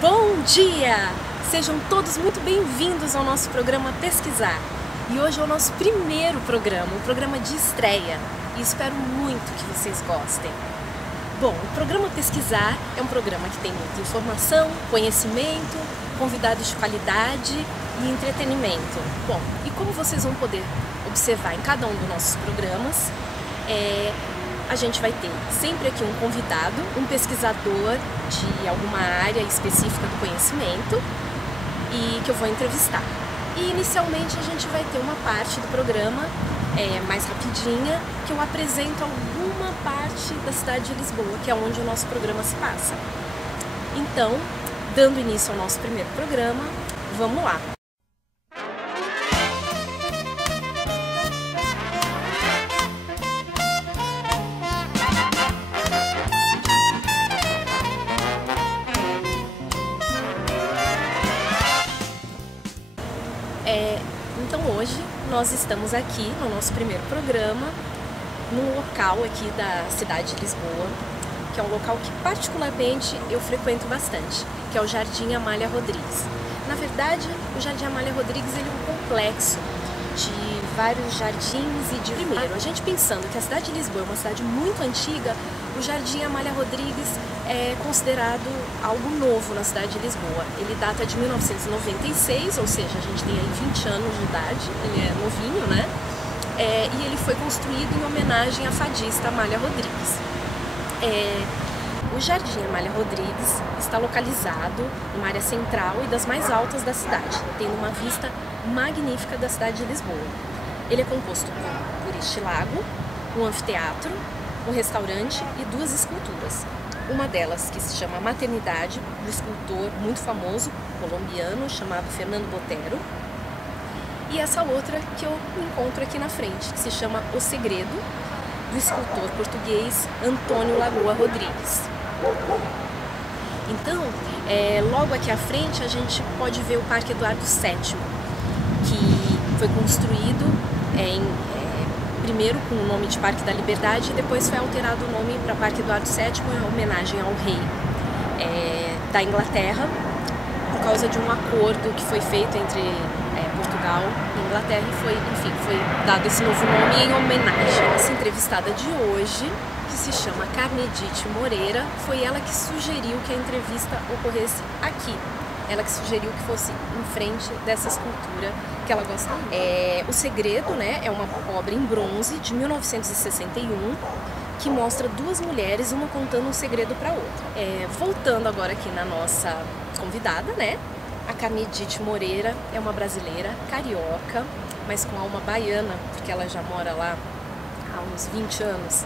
Bom dia! Sejam todos muito bem-vindos ao nosso programa Pesquisar. E hoje é o nosso primeiro programa, um programa de estreia. E espero muito que vocês gostem. Bom, o programa Pesquisar é um programa que tem muita informação, conhecimento, convidados de qualidade e entretenimento. Bom, e como vocês vão poder observar em cada um dos nossos programas, a gente vai ter sempre aqui um convidado, um pesquisador de alguma área específica do conhecimento e que eu vou entrevistar. E inicialmente a gente vai ter uma parte do programa mais rapidinha, que eu apresento alguma parte da cidade de Lisboa, que é onde o nosso programa se passa. Então, dando início ao nosso primeiro programa, vamos lá! Então hoje nós estamos aqui no nosso primeiro programa, num local aqui da cidade de Lisboa, que é um local que particularmente eu frequento bastante, que é o Jardim Amália Rodrigues. Na verdade, o Jardim Amália Rodrigues ele é um complexo de vários jardins e de... Primeiro, a gente pensando que a cidade de Lisboa é uma cidade muito antiga, o Jardim Amália Rodrigues é considerado algo novo na cidade de Lisboa. Ele data de 1996, ou seja, a gente tem aí 20 anos de idade, ele é novinho, né? E ele foi construído em homenagem à fadista Amália Rodrigues. O Jardim Amália Rodrigues está localizado numa área central e das mais altas da cidade, tendo uma vista magnífica da cidade de Lisboa. Ele é composto por este lago, um anfiteatro, um restaurante e duas esculturas. Uma delas que se chama Maternidade, do escultor muito famoso colombiano chamado Fernando Botero. E essa outra que eu encontro aqui na frente, que se chama O Segredo, do escultor português Antônio Lagoa Rodrigues. Então, logo aqui à frente a gente pode ver o Parque Eduardo VII, que foi construído primeiro com o nome de Parque da Liberdade e depois foi alterado o nome para Parque Eduardo VII em homenagem ao rei da Inglaterra, por causa de um acordo que foi feito entre Portugal e Inglaterra e foi dado esse novo nome em homenagem. Essa entrevistada de hoje, que se chama Carmedite Moreira, foi ela que sugeriu que a entrevista ocorresse aqui. Ela que sugeriu que fosse em frente dessa escultura que ela gosta muito. O Segredo, né, é uma obra em bronze de 1961 que mostra duas mulheres, uma contando um segredo para a outra. Voltando agora aqui na nossa convidada, né, a Carmedite Moreira é uma brasileira carioca, mas com alma baiana, porque ela já mora lá há uns 20 anos.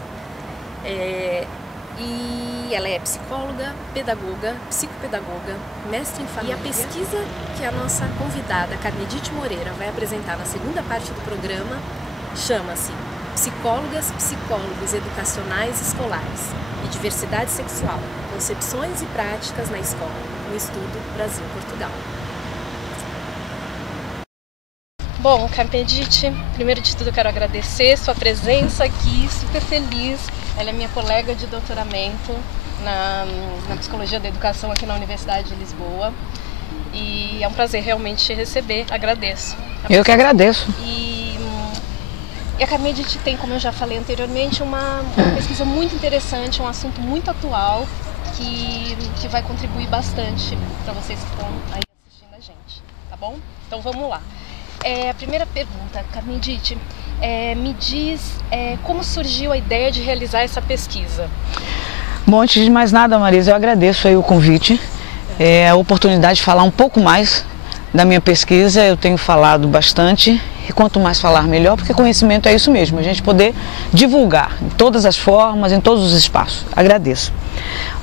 E ela é psicóloga, pedagoga, psicopedagoga, mestre em família. E a pesquisa que a nossa convidada, Carmedite Moreira, vai apresentar na segunda parte do programa chama-se Psicólogas, Psicólogos Educacionais Escolares e Diversidade Sexual, Concepções e Práticas na Escola, no estudo Brasil-Portugal. Bom, Carmedite, primeiro de tudo eu quero agradecer sua presença aqui, super feliz. Ela é minha colega de doutoramento na Psicologia da Educação aqui na Universidade de Lisboa. E é um prazer realmente te receber, agradeço. Eu que agradeço. E a Carmedite tem, como eu já falei anteriormente, uma pesquisa muito interessante, um assunto muito atual que vai contribuir bastante para vocês que estão aí assistindo a gente, tá bom? Então vamos lá. A primeira pergunta, Carmedite, me diz como surgiu a ideia de realizar essa pesquisa? Bom, antes de mais nada, Marisa, eu agradeço aí o convite, a oportunidade de falar um pouco mais da minha pesquisa. Eu tenho falado bastante e quanto mais falar melhor, porque conhecimento é isso mesmo, a gente poder divulgar em todas as formas, em todos os espaços. Agradeço.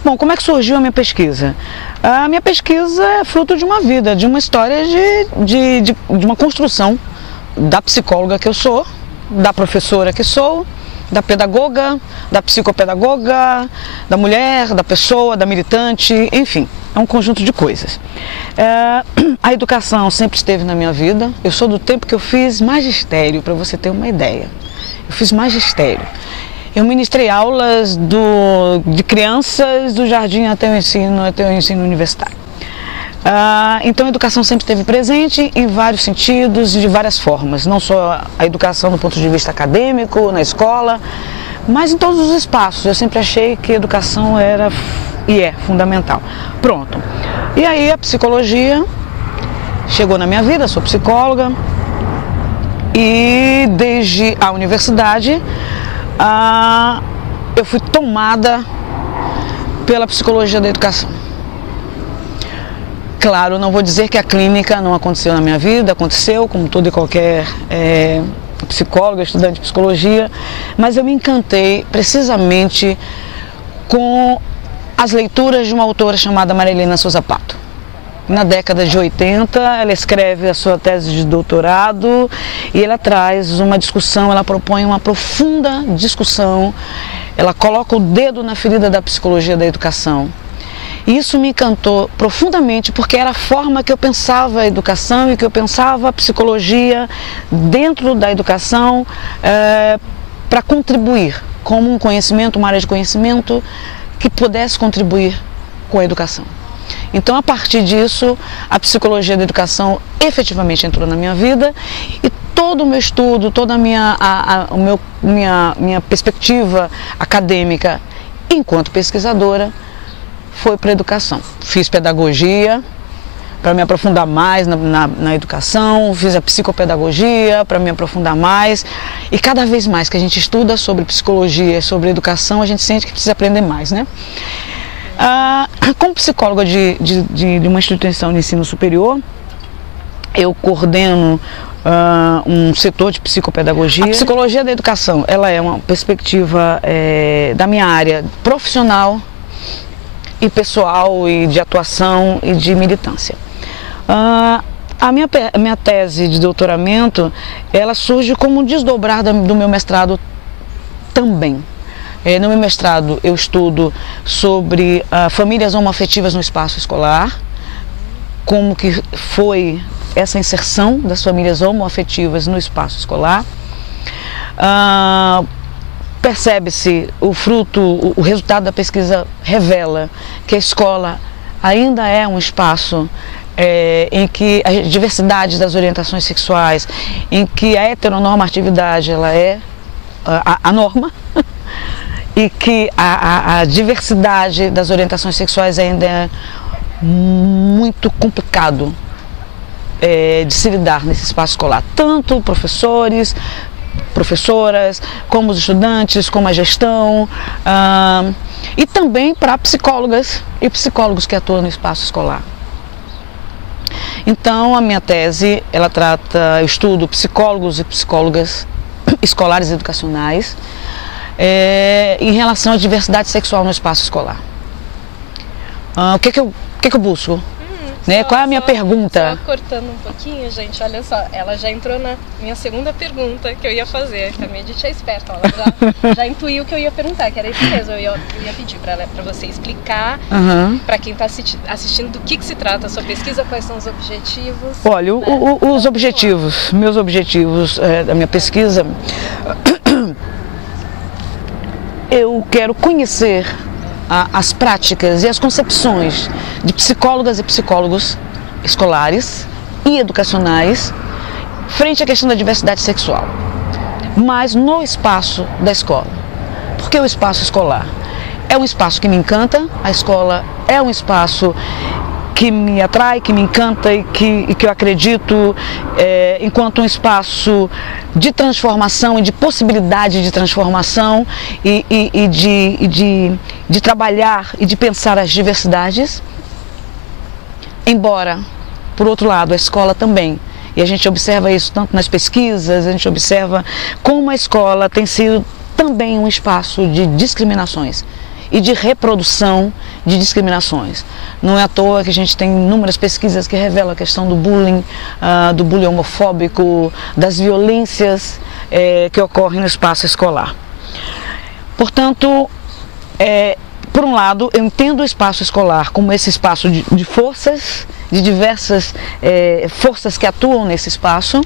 Bom, como é que surgiu a minha pesquisa? A minha pesquisa é fruto de uma vida, de uma história de uma construção da psicóloga que eu sou, da professora que sou, da pedagoga, da psicopedagoga, da mulher, da pessoa, da militante, enfim, é um conjunto de coisas. A educação sempre esteve na minha vida. Eu sou do tempo que eu fiz magistério, para você ter uma ideia. Eu fiz magistério. Eu ministrei aulas de crianças do jardim até o ensino universitário. Então a educação sempre esteve presente em vários sentidos e de várias formas, não só a educação do ponto de vista acadêmico, na escola, mas em todos os espaços. Eu sempre achei que a educação era e é fundamental. Pronto. E aí a psicologia chegou na minha vida, sou psicóloga, e desde a universidade eu fui tomada pela psicologia da educação. Claro, não vou dizer que a clínica não aconteceu na minha vida, aconteceu como todo e qualquer psicóloga, estudante de psicologia, mas eu me encantei precisamente com as leituras de uma autora chamada Marilena Souza Pato. Na década de 80, ela escreve a sua tese de doutorado e ela traz uma discussão, ela propõe uma profunda discussão, ela coloca o dedo na ferida da psicologia da educação. E isso me encantou profundamente, porque era a forma que eu pensava a educação e que eu pensava a psicologia dentro da educação para contribuir como um conhecimento, uma área de conhecimento que pudesse contribuir com a educação. Então, a partir disso, a psicologia da educação efetivamente entrou na minha vida e todo o meu estudo, toda a minha perspectiva acadêmica enquanto pesquisadora foi para a educação. Fiz pedagogia para me aprofundar mais na educação, fiz a psicopedagogia para me aprofundar mais, e cada vez mais que a gente estuda sobre psicologia e sobre educação, a gente sente que precisa aprender mais, né? Como psicóloga de uma instituição de ensino superior, eu coordeno um setor de psicopedagogia. A psicologia da educação, ela é uma perspectiva da minha área profissional e pessoal, e de atuação e de militância. A minha tese de doutoramento, ela surge como um desdobrar do meu mestrado também. No meu mestrado eu estudo sobre famílias homoafetivas no espaço escolar, como que foi essa inserção das famílias homoafetivas no espaço escolar. Percebe-se o resultado da pesquisa revela que a escola ainda é um espaço em que a diversidade das orientações sexuais, em que a heteronormatividade ela é a norma, e que a diversidade das orientações sexuais ainda é muito complicado de se lidar nesse espaço escolar. Tanto professores, professoras, como os estudantes, como a gestão, e também para psicólogas e psicólogos que atuam no espaço escolar. Então, a minha tese, eu estudo psicólogos e psicólogas escolares e educacionais em relação à diversidade sexual no espaço escolar. O que eu busco? Qual é a minha pergunta? Só cortando um pouquinho, gente, olha só, ela já entrou na minha segunda pergunta que eu ia fazer, que a minha Edith é esperta, ela já intuiu o que eu ia perguntar, que era isso mesmo, eu ia pedir para você explicar para quem está assistindo do que se trata a sua pesquisa, quais são os objetivos. Olha, os objetivos, meus objetivos da minha pesquisa, eu quero conhecer as práticas e as concepções de psicólogas e psicólogos escolares e educacionais frente à questão da diversidade sexual, mas no espaço da escola. Porque o espaço escolar é um espaço que me encanta, a escola é um espaço que me atrai, que me encanta e que eu acredito enquanto um espaço de transformação e de possibilidade de transformação e de trabalhar e de pensar as diversidades. Embora, por outro lado, a escola também, e a gente observa isso tanto nas pesquisas, a gente observa como a escola tem sido também um espaço de discriminações e de reprodução de discriminações. Não é à toa que a gente tem inúmeras pesquisas que revelam a questão do bullying homofóbico, das violências que ocorrem no espaço escolar. Portanto, por um lado, eu entendo o espaço escolar como esse espaço de forças, de diversas forças que atuam nesse espaço.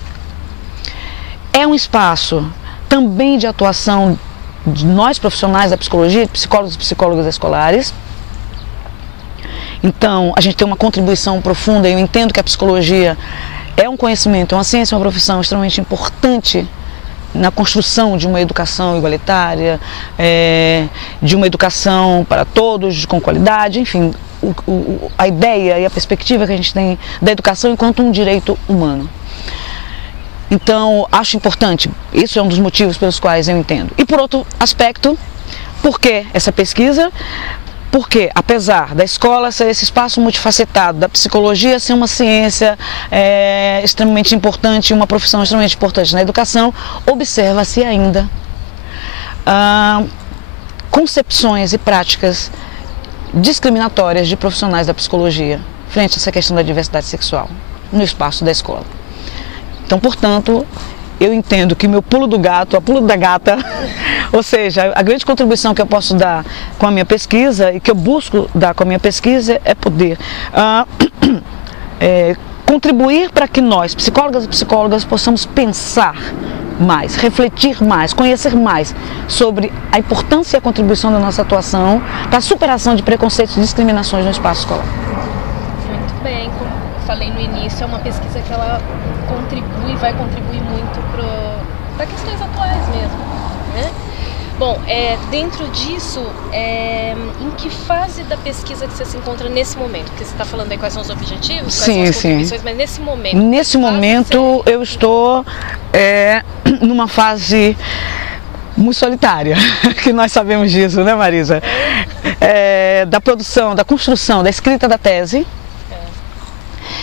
É um espaço também de atuação de nós profissionais da psicologia, psicólogos e psicólogas escolares. Então, a gente tem uma contribuição profunda. Eu entendo que a psicologia é um conhecimento, é uma ciência, é uma profissão extremamente importante na construção de uma educação igualitária, de uma educação para todos, com qualidade, enfim, a ideia e a perspectiva que a gente tem da educação enquanto um direito humano. Então, acho importante, isso é um dos motivos pelos quais eu entendo. E por outro aspecto, por que essa pesquisa? Porque, apesar da escola ser esse espaço multifacetado, da psicologia ser uma ciência extremamente importante, uma profissão extremamente importante na educação, observa-se ainda concepções e práticas discriminatórias de profissionais da psicologia frente a essa questão da diversidade sexual no espaço da escola. Então, portanto, eu entendo que meu pulo do gato, a pulo da gata, ou seja, a grande contribuição que eu posso dar com a minha pesquisa e que eu busco dar com a minha pesquisa é poder contribuir para que nós, psicólogas e psicólogas, possamos pensar mais, refletir mais, conhecer mais sobre a importância e a contribuição da nossa atuação para a superação de preconceitos e discriminações no espaço escolar. Muito bem, como eu falei no início, é uma pesquisa que ela contribui, vai contribuir muito para questões atuais mesmo, né? Bom, dentro disso, em que fase da pesquisa que você se encontra nesse momento? Porque você está falando aí quais são os objetivos, quais são as contribuições, mas nesse momento... Nesse momento eu estou numa fase muito solitária, que nós sabemos disso, né, Marisa? Da produção, da construção, da escrita da tese,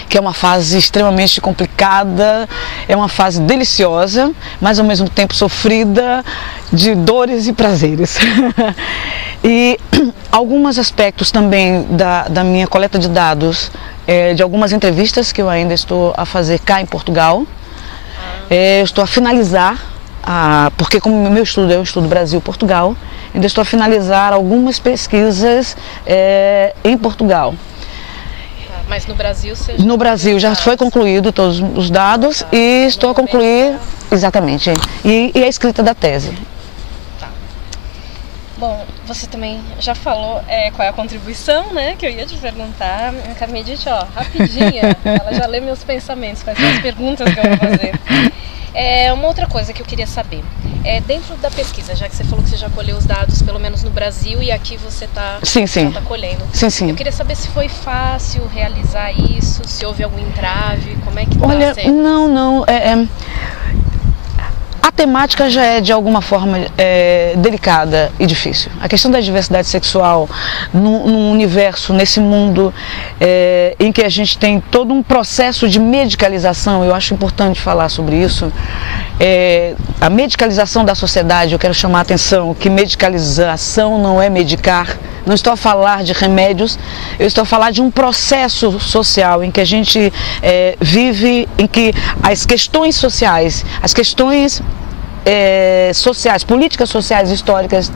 que é uma fase extremamente complicada, é uma fase deliciosa, mas ao mesmo tempo sofrida, de dores e prazeres. E alguns aspectos também da minha coleta de dados, de algumas entrevistas que eu ainda estou a fazer cá em Portugal. Eu estou a finalizar, porque como meu estudo é o estudo Brasil-Portugal, ainda estou a finalizar algumas pesquisas em Portugal. Mas no Brasil você No Brasil já foi concluído todos os dados e estou a concluir, exatamente, e a escrita da tese. Tá. Bom, você também já falou qual é a contribuição, né, que eu ia te perguntar. A Carmen disse, rapidinha, ela já lê meus pensamentos, quais são as perguntas que eu vou fazer. Uma outra coisa que eu queria saber, dentro da pesquisa, já que você falou que você já colheu os dados, pelo menos no Brasil, e aqui você está colhendo. Sim. Eu queria saber se foi fácil realizar isso, se houve algum entrave, como é que está Olha, sendo? não. A temática já é de alguma forma delicada e difícil. A questão da diversidade sexual num universo, nesse mundo em que a gente tem todo um processo de medicalização, eu acho importante falar sobre isso. A medicalização da sociedade, eu quero chamar a atenção que medicalização não é medicar. Não estou a falar de remédios, eu estou a falar de um processo social em que a gente vive, em que as questões sociais, as questões sociais, políticas sociais e históricas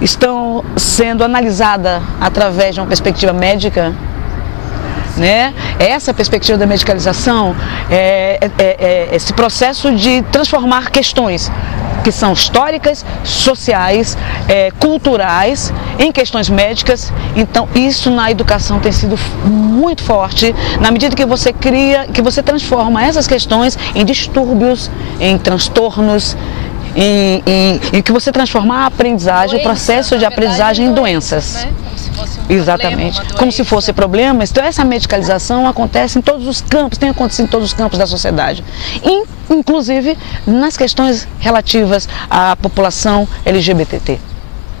estão sendo analisadas através de uma perspectiva médica, né? Essa perspectiva da medicalização esse processo de transformar questões que são históricas, sociais, culturais, em questões médicas. Então isso na educação tem sido muito forte, na medida que você transforma essas questões em distúrbios, em transtornos, em que você transforma a aprendizagem, o processo de aprendizagem em doenças. Né? Como se fosse Exatamente, como se fosse problemas. Então essa medicalização acontece em todos os campos, tem acontecido em todos os campos da sociedade, inclusive nas questões relativas à população LGBT,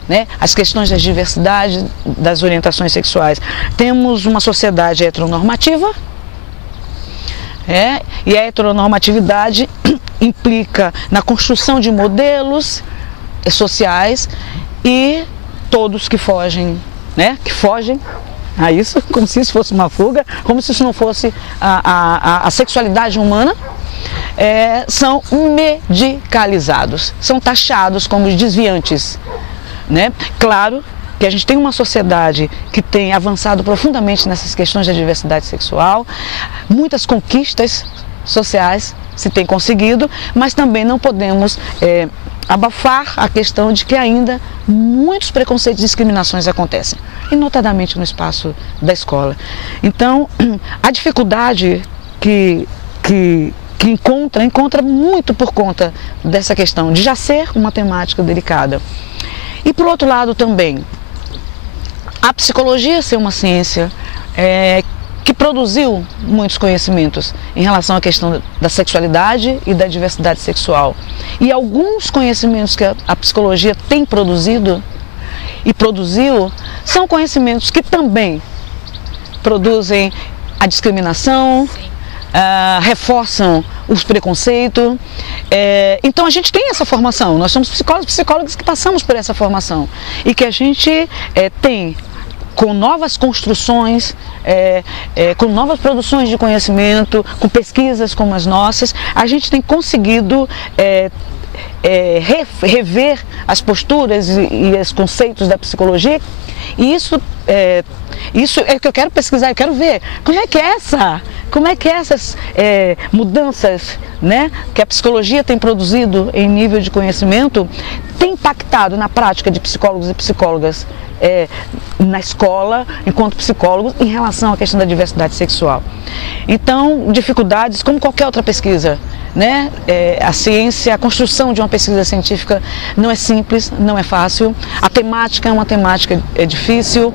né? As questões da diversidade, das orientações sexuais. Temos uma sociedade heteronormativa, e a heteronormatividade implica na construção de modelos sociais e todos que fogem, né? Que fogem a isso, como se isso fosse uma fuga, como se isso não fosse a sexualidade humana, são medicalizados, são taxados como desviantes, né? Claro que a gente tem uma sociedade que tem avançado profundamente nessas questões da diversidade sexual, muitas conquistas sociais se tem conseguido, mas também não podemos abafar a questão de que ainda muitos preconceitos e discriminações acontecem. e notadamente no espaço da escola. Então, a dificuldade que encontra muito por conta dessa questão de já ser uma temática delicada. E por outro lado também, a psicologia ser uma ciência que produziu muitos conhecimentos em relação à questão da sexualidade e da diversidade sexual. E alguns conhecimentos que a psicologia tem produzido e produziu são conhecimentos que também produzem a discriminação, reforçam os preconceitos. Então a gente tem essa formação, nós somos psicólogos que passamos por essa formação e que a gente tem com novas construções, com novas produções de conhecimento, com pesquisas como as nossas, a gente tem conseguido rever as posturas e os conceitos da psicologia, e isso é o que eu quero pesquisar, eu quero ver como é que essas mudanças, né, que a psicologia tem produzido em nível de conhecimento tem impactado na prática de psicólogos e psicólogas na escola, enquanto psicólogos, em relação à questão da diversidade sexual. Então, dificuldades como qualquer outra pesquisa, né? A ciência, a construção de uma pesquisa científica não é simples, não é fácil. A temática é uma temática difícil.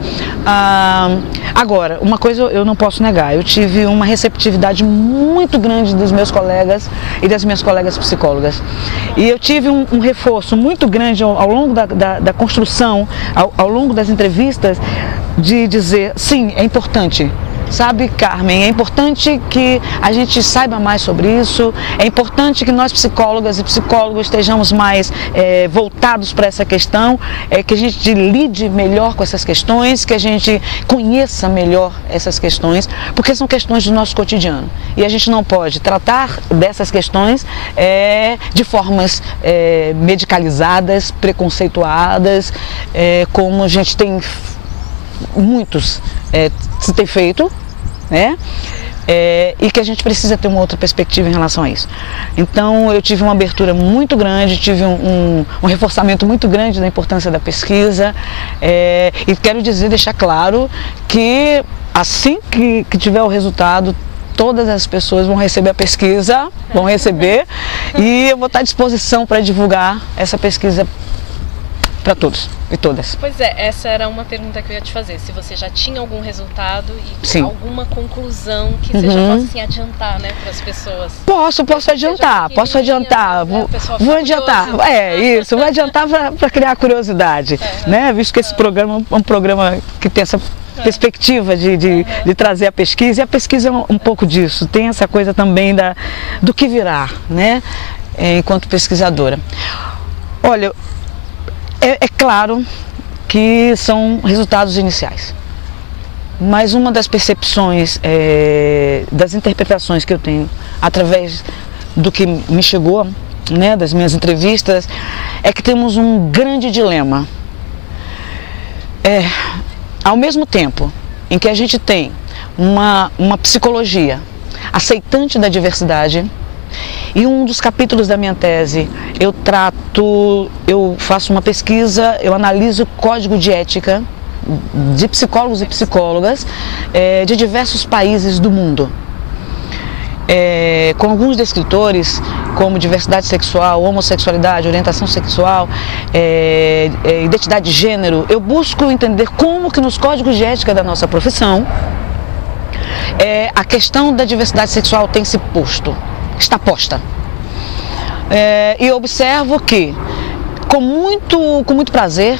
Agora, uma coisa eu não posso negar, eu tive uma receptividade muito grande dos meus colegas e das minhas colegas psicólogas. E eu tive um reforço muito grande ao longo da construção, ao longo das entrevistas, de dizer, sim, é importante. Sabe, Carmen, é importante que a gente saiba mais sobre isso, é importante que nós psicólogas e psicólogos estejamos mais voltados para essa questão, que a gente lide melhor com essas questões, que a gente conheça melhor essas questões, porque são questões do nosso cotidiano. E a gente não pode tratar dessas questões de formas medicalizadas, preconceituadas, como a gente tem se tem feito, né? E que a gente precisa ter uma outra perspectiva em relação a isso. Então eu tive uma abertura muito grande, tive um reforçamento muito grande da importância da pesquisa, e quero deixar claro que assim que tiver o resultado, todas as pessoas vão receber a pesquisa, e eu vou estar à disposição para divulgar essa pesquisa para todos e todas. Pois é, essa era uma pergunta que eu ia te fazer, se você já tinha algum resultado e Sim. alguma conclusão que você já possa assim, adiantar, né, para as pessoas. Posso adiantar, né, vou adiantar, vou adiantar para criar curiosidade, né, visto que esse programa é um programa que tem essa perspectiva de trazer a pesquisa, e a pesquisa é um pouco disso, tem essa coisa também do que virá, né, enquanto pesquisadora. Olha, é claro que são resultados iniciais, mas uma das percepções, das interpretações que eu tenho através do que me chegou, né, das minhas entrevistas, é que temos um grande dilema. Ao mesmo tempo em que a gente tem uma psicologia aceitante da diversidade, e um dos capítulos da minha tese, eu faço uma pesquisa, eu analiso o código de ética de psicólogos e psicólogas de diversos países do mundo. Com alguns descritores, como diversidade sexual, homossexualidade, orientação sexual, identidade de gênero, eu busco entender como que nos códigos de ética da nossa profissão a questão da diversidade sexual tem se posto. Está posta. E eu observo que, com muito prazer,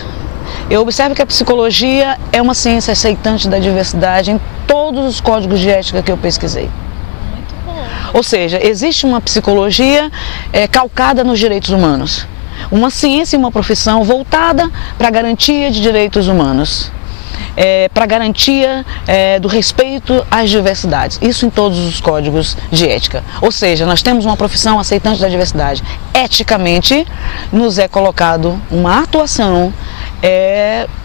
eu observo que a psicologia é uma ciência aceitante da diversidade em todos os códigos de ética que eu pesquisei. Muito bom. Ou seja, existe uma psicologia calcada nos direitos humanos. Uma ciência e uma profissão voltada para a garantia de direitos humanos. Para garantia do respeito às diversidades, isso em todos os códigos de ética. Ou seja, nós temos uma profissão aceitante da diversidade. Eticamente, nos é colocado uma atuação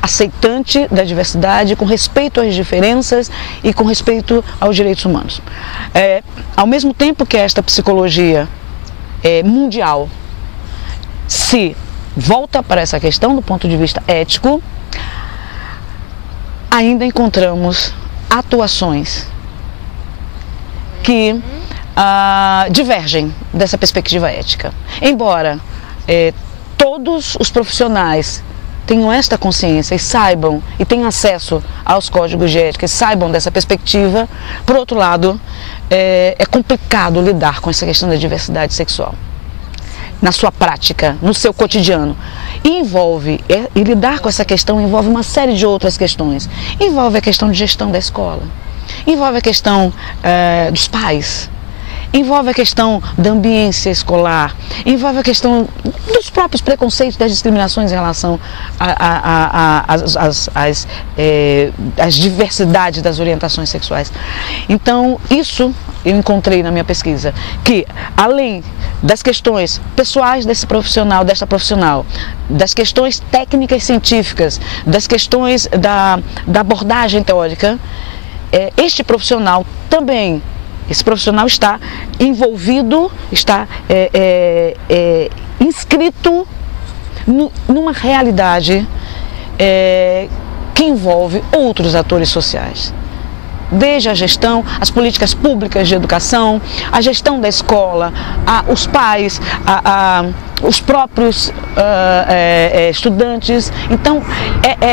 aceitante da diversidade, com respeito às diferenças e com respeito aos direitos humanos. Ao mesmo tempo que esta psicologia mundial se volta para essa questão do ponto de vista ético, ainda encontramos atuações que divergem dessa perspectiva ética. Embora todos os profissionais tenham esta consciência e saibam e tenham acesso aos códigos de ética e saibam dessa perspectiva, por outro lado, é complicado lidar com essa questão da diversidade sexual na sua prática, no seu cotidiano. E lidar com essa questão envolve uma série de outras questões. Envolve a questão de gestão da escola, envolve a questão dos pais, envolve a questão da ambiência escolar, envolve a questão dos próprios preconceitos, das discriminações em relação às diversidades das orientações sexuais. Então, isso eu encontrei na minha pesquisa, que além das questões pessoais dessa profissional, das questões técnicas científicas, das questões da abordagem teórica, esse profissional está envolvido, está inscrito numa realidade que envolve outros atores sociais. Desde a gestão, as políticas públicas de educação, a gestão da escola, os pais, os próprios estudantes. Então,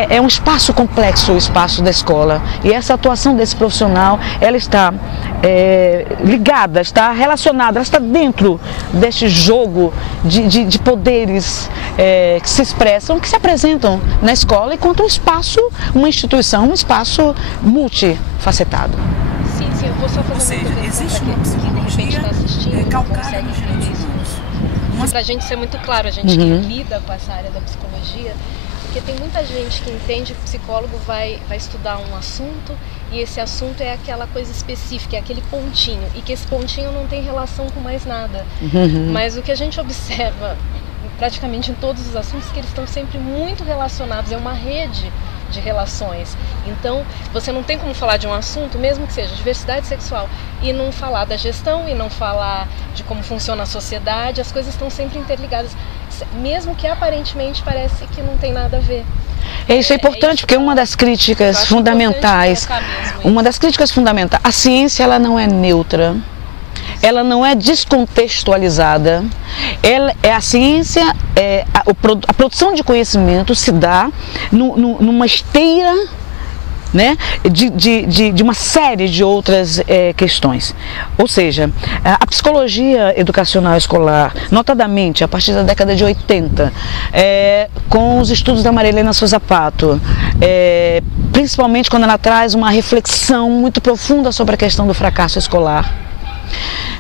é um espaço complexo o espaço da escola. E essa atuação desse profissional, ela está ligada, está relacionada, ela está dentro deste jogo de poderes que se expressam, que se apresentam na escola enquanto um espaço, uma instituição, um espaço multifacetado. Sim, eu vou só fazer uma pergunta. Existe uma psicologia calcada nos direitos humanos. Para a gente ser muito claro, a gente que lida com essa área da psicologia, porque tem muita gente que entende que o psicólogo vai estudar um assunto e esse assunto é aquela coisa específica, é aquele pontinho, e que esse pontinho não tem relação com mais nada. Mas o que a gente observa praticamente em todos os assuntos é que eles estão sempre muito relacionados, é uma rede de relações. Então, você não tem como falar de um assunto, mesmo que seja diversidade sexual, e não falar da gestão, e não falar de como funciona a sociedade. As coisas estão sempre interligadas, mesmo que aparentemente parece que não tem nada a ver. Isso é importante, porque uma das críticas fundamentais, a ciência ela não é neutra, ela não é descontextualizada, a ciência, a produção de conhecimento se dá numa esteira, né, de uma série de outras questões. Ou seja, a psicologia educacional escolar, notadamente a partir da década de 80, com os estudos da Maria Helena Souza Pato, principalmente quando ela traz uma reflexão muito profunda sobre a questão do fracasso escolar,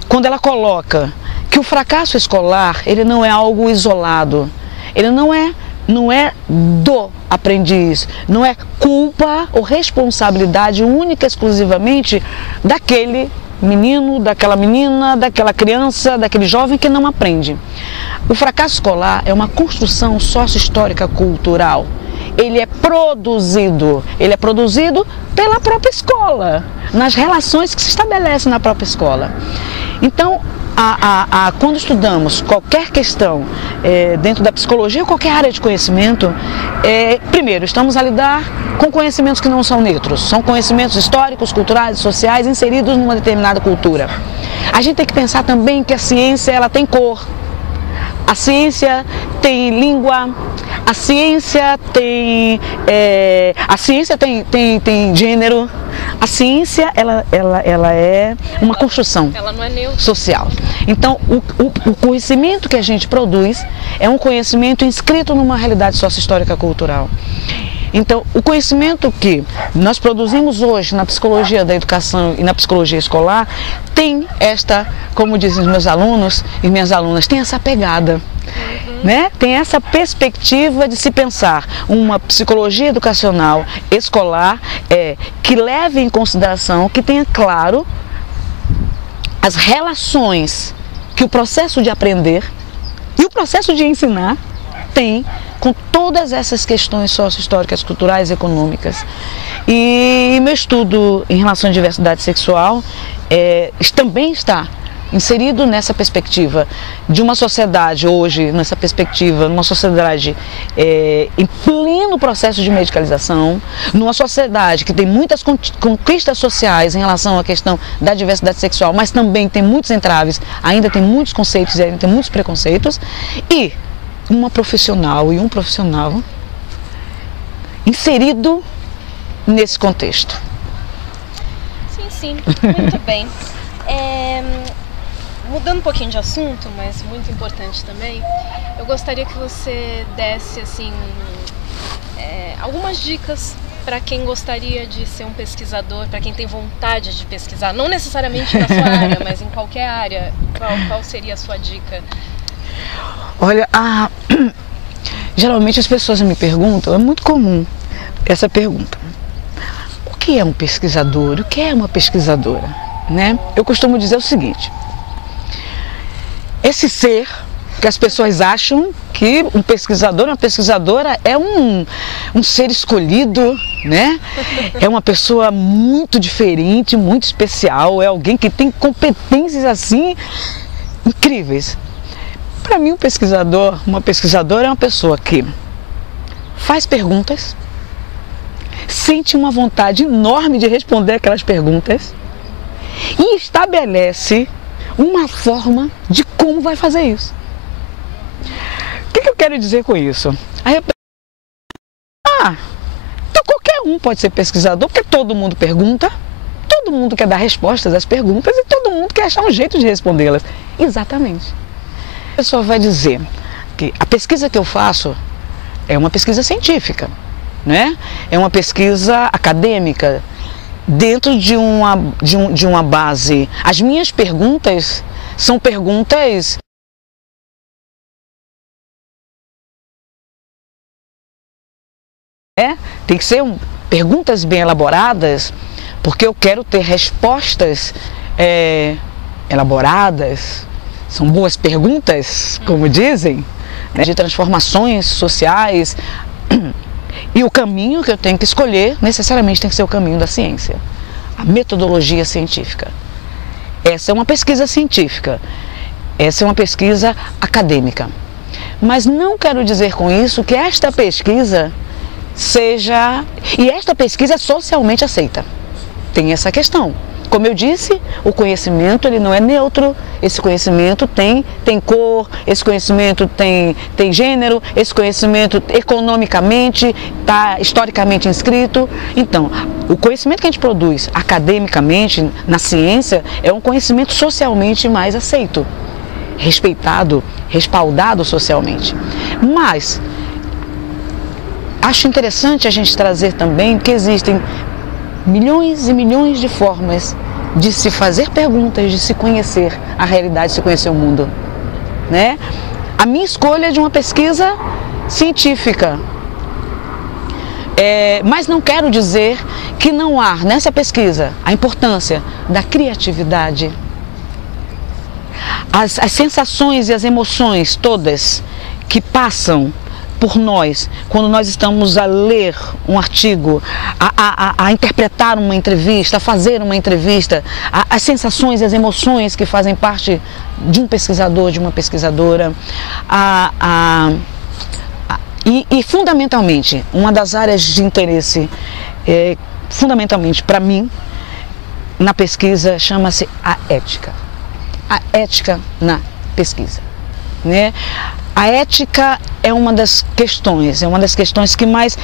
quando ela coloca que o fracasso escolar ele não é algo isolado, ele não é do aprendiz, não é culpa ou responsabilidade única e exclusivamente daquele menino, daquela menina, daquela criança, daquele jovem que não aprende. O fracasso escolar é uma construção sócio-histórica cultural. Ele é produzido pela própria escola, nas relações que se estabelecem na própria escola. Então, quando estudamos qualquer questão dentro da psicologia ou qualquer área de conhecimento, primeiro, estamos a lidar com conhecimentos que não são neutros, são conhecimentos históricos, culturais e sociais inseridos numa determinada cultura. A gente tem que pensar também que a ciência ela tem cor, a ciência tem língua, a ciência tem gênero. A ciência ela é uma construção social. Então, o conhecimento que a gente produz é um conhecimento inscrito numa realidade sócio-histórica cultural. Então, o conhecimento que nós produzimos hoje na psicologia da educação e na psicologia escolar tem como dizem os meus alunos e minhas alunas, tem essa pegada. Né? Tem essa perspectiva de se pensar uma psicologia educacional escolar que leve em consideração, que tenha claro as relações que o processo de aprender e o processo de ensinar tem com todas essas questões sócio-históricas, culturais e econômicas. E meu estudo em relação à diversidade sexual também está inserido nessa perspectiva de uma sociedade hoje, nessa perspectiva, numa sociedade em pleno processo de medicalização, numa sociedade que tem muitas conquistas sociais em relação à questão da diversidade sexual, mas também tem muitos entraves, ainda tem muitos conceitos e ainda tem muitos preconceitos, e uma profissional e um profissional inserido nesse contexto. Sim, muito bem. Mudando um pouquinho de assunto, mas muito importante também, eu gostaria que você desse assim, algumas dicas para quem gostaria de ser um pesquisador, para quem tem vontade de pesquisar, não necessariamente na sua área, mas em qualquer área. Qual seria a sua dica? Olha, geralmente as pessoas me perguntam, é muito comum essa pergunta: o que é um pesquisador? O que é uma pesquisadora? Né? Eu costumo dizer o seguinte: esse ser que as pessoas acham que um pesquisador, uma pesquisadora é um ser escolhido, né? É uma pessoa muito diferente, muito especial, é alguém que tem competências assim incríveis. Para mim, um pesquisador, uma pesquisadora é uma pessoa que faz perguntas, sente uma vontade enorme de responder aquelas perguntas e estabelece uma forma de como vai fazer isso. O que eu quero dizer com isso? Aí eu penso, então qualquer um pode ser pesquisador, porque todo mundo pergunta, todo mundo quer dar respostas às perguntas e todo mundo quer achar um jeito de respondê-las. Exatamente. A pessoa vai dizer que a pesquisa que eu faço é uma pesquisa científica, né? É uma pesquisa acadêmica, dentro de uma base. As minhas perguntas são perguntas tem que ser perguntas bem elaboradas, porque eu quero ter respostas elaboradas. São boas perguntas, como dizem, né, de transformações sociais. E o caminho que eu tenho que escolher necessariamente tem que ser o caminho da ciência, a metodologia científica. Essa é uma pesquisa científica, essa é uma pesquisa acadêmica. Mas não quero dizer com isso que esta pesquisa seja... E esta pesquisa é socialmente aceita. Tem essa questão. Como eu disse, o conhecimento ele não é neutro, esse conhecimento tem cor, esse conhecimento tem gênero, esse conhecimento economicamente está historicamente inscrito. Então, o conhecimento que a gente produz academicamente na ciência é um conhecimento socialmente mais aceito, respeitado, respaldado socialmente. Mas acho interessante a gente trazer também que existem milhões e milhões de formas de se fazer perguntas, de se conhecer a realidade, de se conhecer o mundo, né? A minha escolha é de uma pesquisa científica, mas não quero dizer que não há nessa pesquisa a importância da criatividade, as sensações e as emoções todas que passam por nós, quando nós estamos a ler um artigo, a interpretar uma entrevista, a fazer uma entrevista, as sensações e as emoções que fazem parte de um pesquisador, de uma pesquisadora, e fundamentalmente, uma das áreas de interesse, fundamentalmente para mim, na pesquisa, chama-se a ética na pesquisa, né? A ética é uma das questões que mais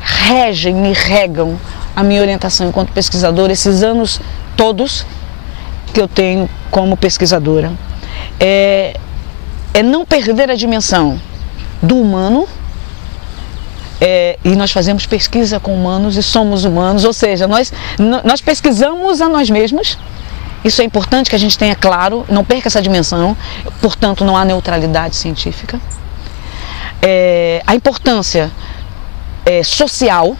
regem e regam a minha orientação enquanto pesquisadora, esses anos todos que eu tenho como pesquisadora. É não perder a dimensão do humano, e nós fazemos pesquisa com humanos e somos humanos, ou seja, nós pesquisamos a nós mesmos. Isso é importante que a gente tenha claro, não perca essa dimensão, portanto não há neutralidade científica. A importância social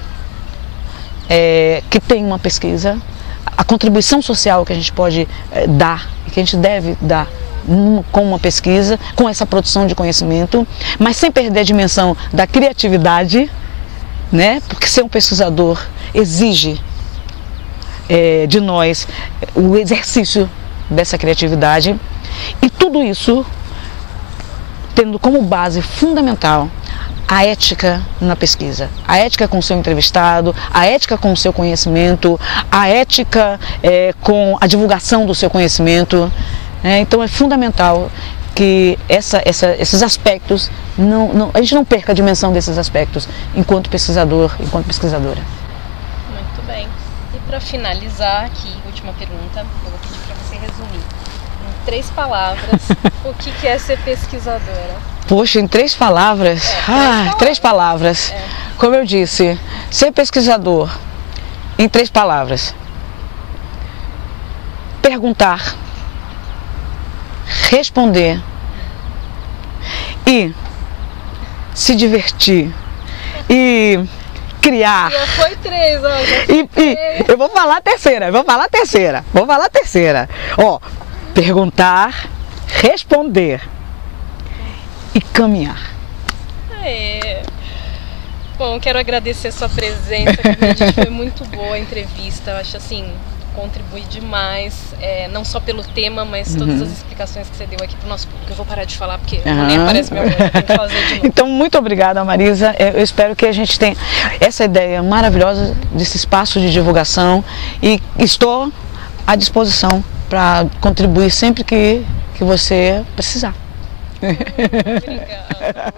que tem uma pesquisa, a contribuição social que a gente pode dar, que a gente deve dar com uma pesquisa, com essa produção de conhecimento, mas sem perder a dimensão da criatividade, né? Porque ser um pesquisador exige de nós o exercício dessa criatividade. E tudo isso tendo como base fundamental a ética na pesquisa, a ética com o seu entrevistado, a ética com o seu conhecimento, a ética com a divulgação do seu conhecimento. Então é fundamental que esses aspectos, a gente não perca a dimensão desses aspectos enquanto pesquisador, enquanto pesquisadora. Muito bem. E para finalizar aqui, última pergunta, eu vou pedir para você resumir em 3 palavras o que é ser pesquisadora. Poxa, em 3 palavras? 3 palavras. Como eu disse, ser pesquisador, em 3 palavras. Perguntar, responder e se divertir e criar. Já foi 3, ó. E eu vou falar a terceira. Ó, perguntar, responder e caminhar. Bom, quero agradecer a sua presença, gente, foi muito boa a entrevista, eu acho assim, contribui demais, não só pelo tema, mas todas as explicações que você deu aqui para o nosso público. Eu vou parar de falar porque nem aparece meu nome, tem que fazer de novo. Então, muito obrigada, Marisa, eu espero que a gente tenha essa ideia maravilhosa desse espaço de divulgação e estou à disposição para contribuir sempre que você precisar. Obrigada.